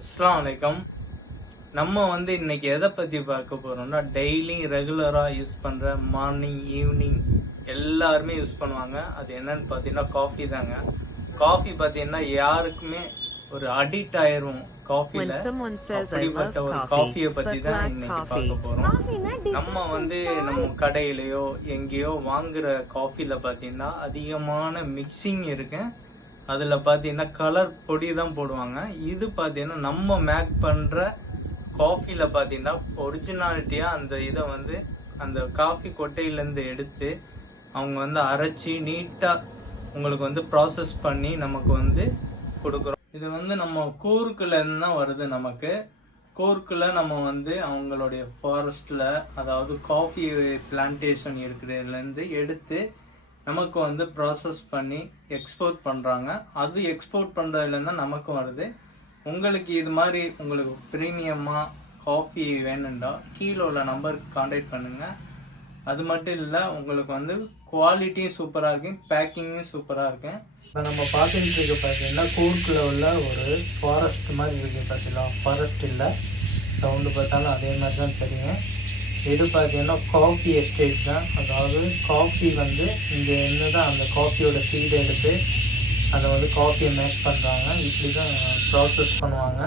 அஸ்ஸலாமு அலைக்கும். நம்ம இன்னைக்கு எதை பத்தி பார்க்க போறோம்னா, டெய்லி ரெகுலரா யூஸ் பண்ற மார்னிங் ஈவினிங் எல்லாருமே யூஸ் பண்ணுவாங்க. அது என்னன்னு பாத்தீங்கன்னா காஃபி தாங்க. காஃபி பாத்தீங்கன்னா யாருக்குமே ஒரு அடிக்ட் ஆயிரும் காஃபில. அப்படிப்பட்ட ஒரு காஃபியை பத்தி தான் இன்னைக்கு பார்க்க போறோம். நம்ம நம்ம கடையிலயோ எங்கேயோ வாங்குற காஃபில பாத்தீங்கன்னா அதிகமான மிக்சிங் இருக்கு. அதுல பாத்தீங்கன்னா கலர் பொடி தான் போடுவாங்க. இது பாத்தீங்கன்னா நம்ம மேக் பண்ற காஃபில பாத்தீங்கன்னா ஒரிஜினாலிட்டியா அந்த இதை அந்த காஃபி கொட்டையில இருந்து எடுத்து அவங்க அரைச்சி நீட்டா உங்களுக்கு ப்ராசஸ் பண்ணி நமக்கு கொடுக்குறோம். இது நம்ம கூர்க்குல இருந்து தான் வருது. நமக்கு கூர்க்குல நம்ம அவங்களுடைய ஃபாரஸ்ட்ல, அதாவது காஃபி பிளான்டேஷன் இருக்கிறதுல இருந்து எடுத்து நமக்கு ப்ராசஸ் பண்ணி எக்ஸ்போர்ட் பண்ணுறாங்க. அது எக்ஸ்போர்ட் பண்ணுறதுலேருந்து தான் நமக்கு வருது. உங்களுக்கு இது மாதிரி உங்களுக்கு ப்ரீமியமாக காஃபி வேணுண்டா கீழே உள்ள நம்பருக்கு கான்டாக்ட் பண்ணுங்கள். அது மட்டும் இல்லை, உங்களுக்கு குவாலிட்டியும் சூப்பராக இருக்கு, பேக்கிங்கும் சூப்பராக இருக்கு. இப்போ நம்ம பார்த்துட்டு இருக்க பார்த்தீங்கன்னா கூர்க்கில் உள்ள ஒரு ஃபாரஸ்ட் மாதிரி இருக்குது. பார்த்தீங்களா, ஃபாரஸ்ட் இல்லை, சவுண்டு பார்த்தாலும் அதே மாதிரி தான் தெரியும். இது பார்த்தீங்கன்னா காஃபி எஸ்டேட் தான். அதாவது காஃபி இங்கே என்னதான் அந்த காஃபியோட சீடை எடுத்து அதை காஃபியை மேக் பண்ணுறாங்க. இப்படி தான் ப்ராசஸ் பண்ணுவாங்க.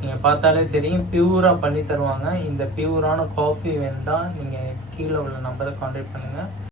நீங்கள் பார்த்தாலே தெரியும், பியூராக பண்ணி தருவாங்க. இந்த பியூரான காஃபி வேண்டாம், நீங்கள் கீழே உள்ள நம்பரை கான்டாக்ட் பண்ணுங்கள்.